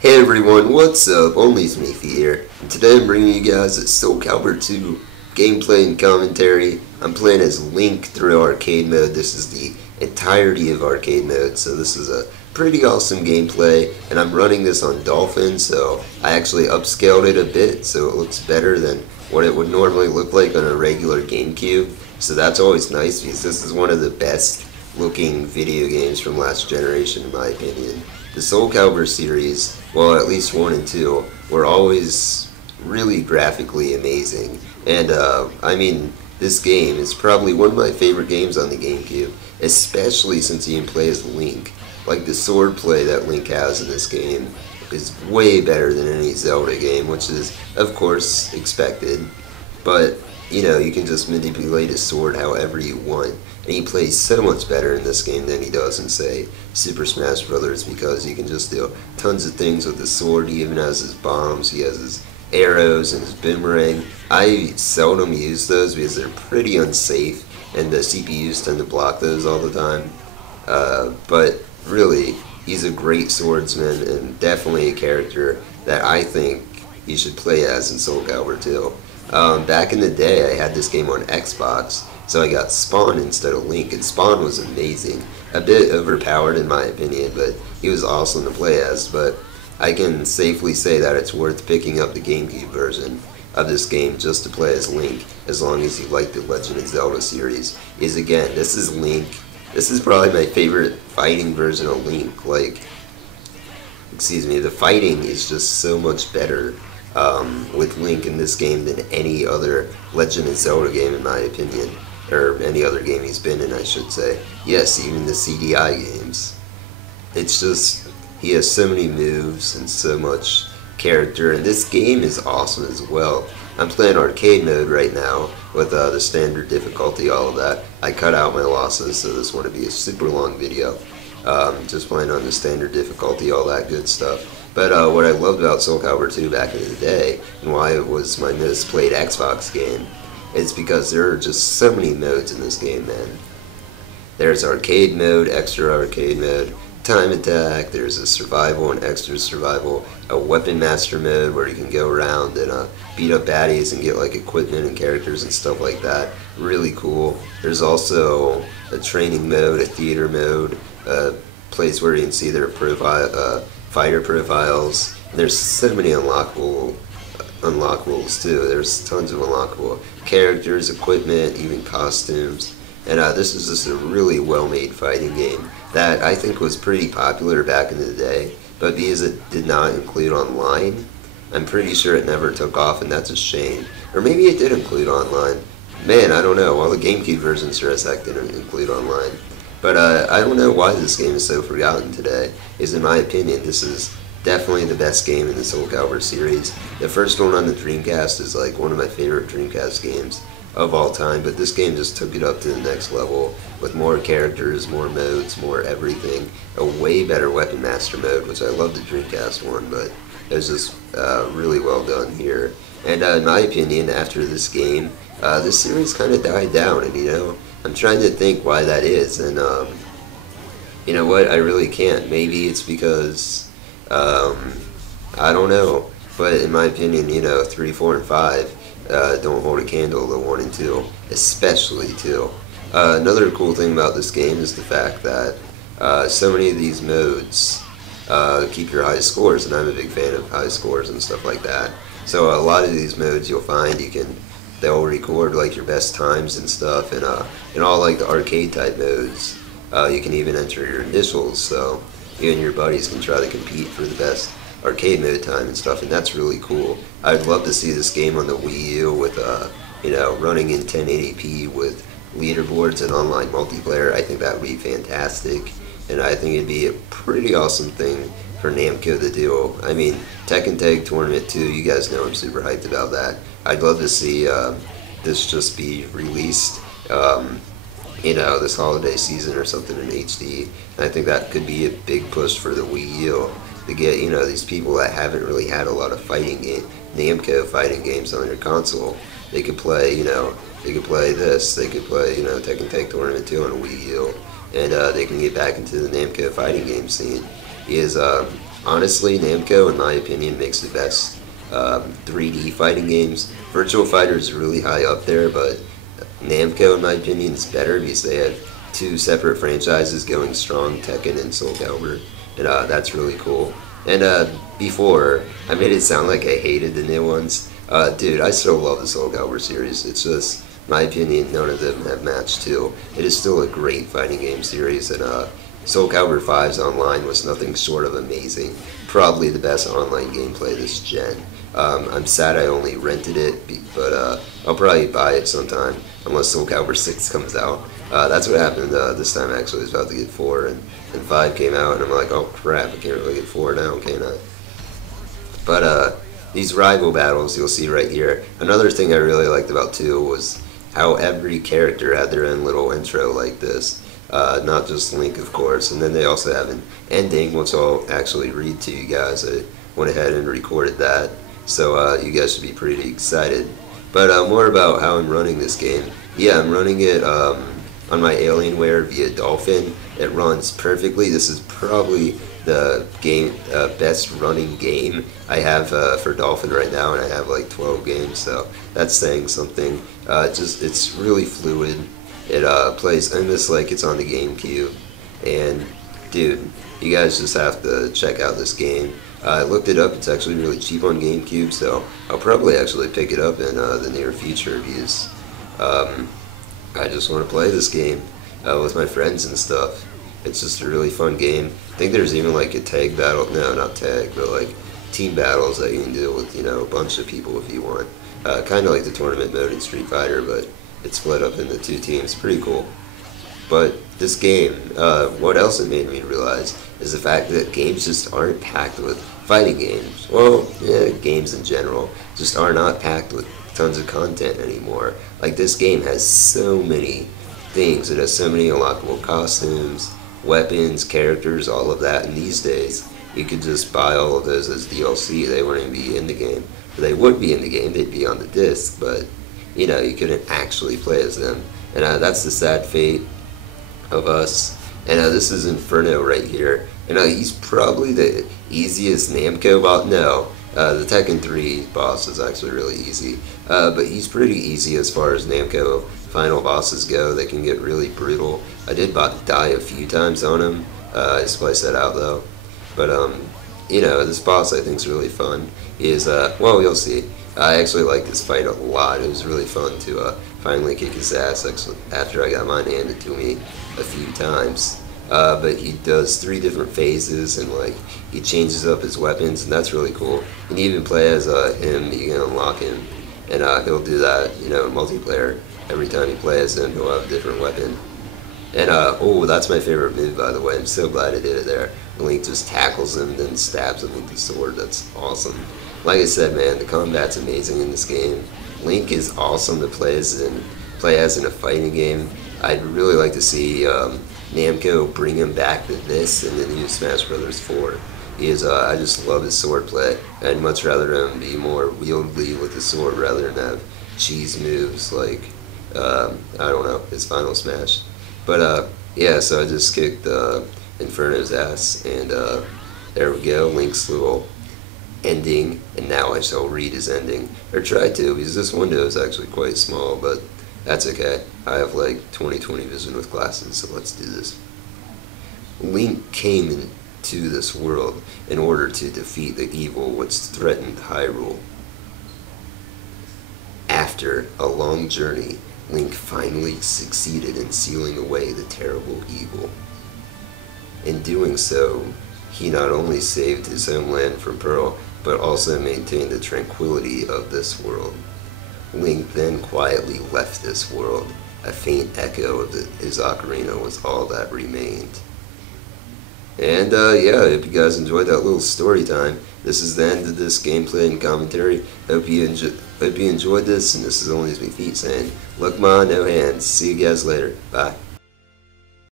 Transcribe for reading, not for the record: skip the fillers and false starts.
Hey everyone, what's up? Only Smithy here, and today I'm bringing you guys a Soul Calibur 2 gameplay and commentary. I'm playing as Link through arcade mode. This is the entirety of arcade mode, so this is a pretty awesome gameplay, and I'm running this on Dolphin, so I actually upscaled it a bit so it looks better than what it would normally look like on a regular GameCube. So that's always nice because this is one of the best looking video games from last generation in my opinion. The Soul Calibur series, well at least 1 and 2, were always really graphically amazing. And I mean, this game is probably one of my favorite games on the GameCube, especially since you can play as Link. Like the sword play that Link has in this game is way better than any Zelda game, which is of course expected. But you know, you can just manipulate his sword however you want. And he plays so much better in this game than he does in, say, Super Smash Brothers, because you can just do tons of things with his sword. He even has his bombs, he has his arrows and his boomerang. I seldom use those because they're pretty unsafe, and the CPUs tend to block those all the time. But really, he's a great swordsman and definitely a character that I think you should play as in Soul Calibur 2. Back in the day, I had this game on Xbox, so I got Spawn instead of Link, and Spawn was amazing. A bit overpowered in my opinion, but he was awesome to play as. But I can safely say that it's worth picking up the GameCube version of this game just to play as Link, as long as you like the Legend of Zelda series. Is again, this is Link. This is probably my favorite fighting version of Link. Like, excuse me, the fighting is just so much better with Link in this game than any other Legend of Zelda game in my opinion, or any other game he's been in I should say. Yes, even the CDI games. It's just, he has so many moves and so much character, and this game is awesome as well. I'm playing arcade mode right now with the standard difficulty, all of that. I cut out my losses, so this wouldn't be a super long video. Just playing on the standard difficulty, all that good stuff. But what I loved about Soul Calibur 2 back in the day, and why it was my most played Xbox game, is because there are just so many modes in this game, man. There's arcade mode, extra arcade mode, time attack, there's a survival and extra survival, a weapon master mode where you can go around and beat up baddies and get like equipment and characters and stuff like that. Really cool. There's also a training mode, a theater mode, a place where you can see their profile, fighter profiles. There's so many unlockables too. There's tons of unlockable characters, equipment, even costumes. And this is just a really well-made fighting game that I think was pretty popular back in the day, but because it did not include online, I'm pretty sure it never took off, and that's a shame. Or maybe it did include online. Man, I don't know. Well, the GameCube version sure as heck didn't include online. But I don't know why this game is so forgotten today. Is in my opinion, this is definitely the best game in the Soul Calibur series. The first one on the Dreamcast is like one of my favorite Dreamcast games of all time, but this game just took it up to the next level with more characters, more modes, more everything. A way better Weapon Master mode, which I love the Dreamcast one, but it was just really well done here. And in my opinion, after this game, this series kind of died down, and you know, I'm trying to think why that is, and you know what, I really can't. Maybe it's because, I don't know, but in my opinion, you know, 3, 4, and 5 don't hold a candle to 1 and 2, especially 2. Another cool thing about this game is the fact that so many of these modes keep your high scores, and I'm a big fan of high scores and stuff like that. So a lot of these modes you'll find they'll record like your best times and stuff, and in all like the arcade type modes, you can even enter your initials, so you and your buddies can try to compete for the best arcade mode time and stuff, and that's really cool. I'd love to see this game on the Wii U with you know, running in 1080p with leaderboards and online multiplayer. I think that would be fantastic, and I think it'd be a pretty awesome thing for Namco to do. I mean, Tekken Tag Tournament 2, you guys know I'm super hyped about that. I'd love to see this just be released, you know, this holiday season or something in HD. And I think that could be a big push for the Wii U to get, you know, these people that haven't really had a lot of Namco fighting games on their console. They could play, you know, they could play this, they could play, you know, Tekken Tag Tournament 2 on a Wii U, and they can get back into the Namco fighting game scene. Is honestly, Namco, in my opinion, makes the best 3D fighting games. Virtual Fighter is really high up there, but Namco, in my opinion, is better because they have two separate franchises going strong, Tekken and Soul Calibur, and that's really cool. And before, I made it sound like I hated the new ones. Dude, I still love the Soul Calibur series. It's just, in my opinion, none of them have matched two. It is still a great fighting game series, and Soul Calibur 5's online was nothing short of amazing. Probably the best online gameplay this gen. I'm sad I only rented it, but I'll probably buy it sometime, unless Soul Calibur 6 comes out. That's what happened this time, actually. I was about to get 4, and 5 came out, and I'm like, oh crap, I can't really get 4 now, can I? But these rival battles you'll see right here. Another thing I really liked about 2 was how every character had their own little intro like this. Not just Link, of course, and then they also have an ending, which I'll actually read to you guys. I went ahead and recorded that, so you guys should be pretty excited. But more about how I'm running this game. Yeah, I'm running it on my Alienware via Dolphin. It runs perfectly. This is probably the game best running game I have for Dolphin right now, and I have like 12 games, so that's saying something. It's really fluid. It plays almost like it's on the GameCube, and dude, you guys just have to check out this game. I looked it up. It's actually really cheap on GameCube, so I'll probably actually pick it up in the near future because I just want to play this game with my friends and stuff. It's just a really fun game. I think there's even like a tag battle. No, not tag, but like team battles that you can do with, you know, a bunch of people if you want. Kind of like the tournament mode in Street Fighter, but it's split up into 2 teams. Pretty cool. But this game, what else it made me realize is the fact that games just aren't packed with fighting games. Well, yeah, games in general just are not packed with tons of content anymore. Like, this game has so many things. It has so many unlockable costumes, weapons, characters, all of that. And these days, you could just buy all of those as DLC. They wouldn't be in the game. They would be in the game. They'd be on the disc, but you know, you couldn't actually play as them. And that's the sad fate of us. And this is Inferno right here. And he's probably the easiest Namco boss. No, the Tekken 3 boss is actually really easy. But he's pretty easy as far as Namco final bosses go. They can get really brutal. I did die a few times on him. I spliced that out though. But you know, this boss I think is really fun. Well, you'll see. I actually like this fight a lot. It was really fun to finally kick his ass after I got mine handed to me a few times. But he does 3 different phases, and like he changes up his weapons, and that's really cool. You can even play as him. You can unlock him, and he'll do that. You know, in multiplayer. Every time you play as him, he'll have a different weapon. And oh, that's my favorite move, by the way. I'm so glad I did it there. Link just tackles him, then stabs him with the sword. That's awesome. Like I said, man, the combat's amazing in this game. Link is awesome to play as in a fighting game. I'd really like to see Namco bring him back to this and then use Smash Bros. 4. I just love his sword play. I'd much rather him be more wieldly with the sword rather than have cheese moves like, I don't know, his final Smash. But yeah, so I just kicked Inferno's ass, and there we go, Link's little ending, and now I shall read his ending, or try to, because this window is actually quite small, but that's okay. I have like 20/20 vision with glasses, so let's do this. Link came into this world in order to defeat the evil which threatened Hyrule. After a long journey, Link finally succeeded in sealing away the terrible evil. In doing so, he not only saved his homeland from peril, but also maintained the tranquility of this world. Link then quietly left this world. A faint echo of his ocarina was all that remained. And yeah, I hope you guys enjoyed that little story time. This is the end of this gameplay and commentary. Hope you enjoyed this, and this is Only Me Feet saying, look ma, no hands. See you guys later. Bye.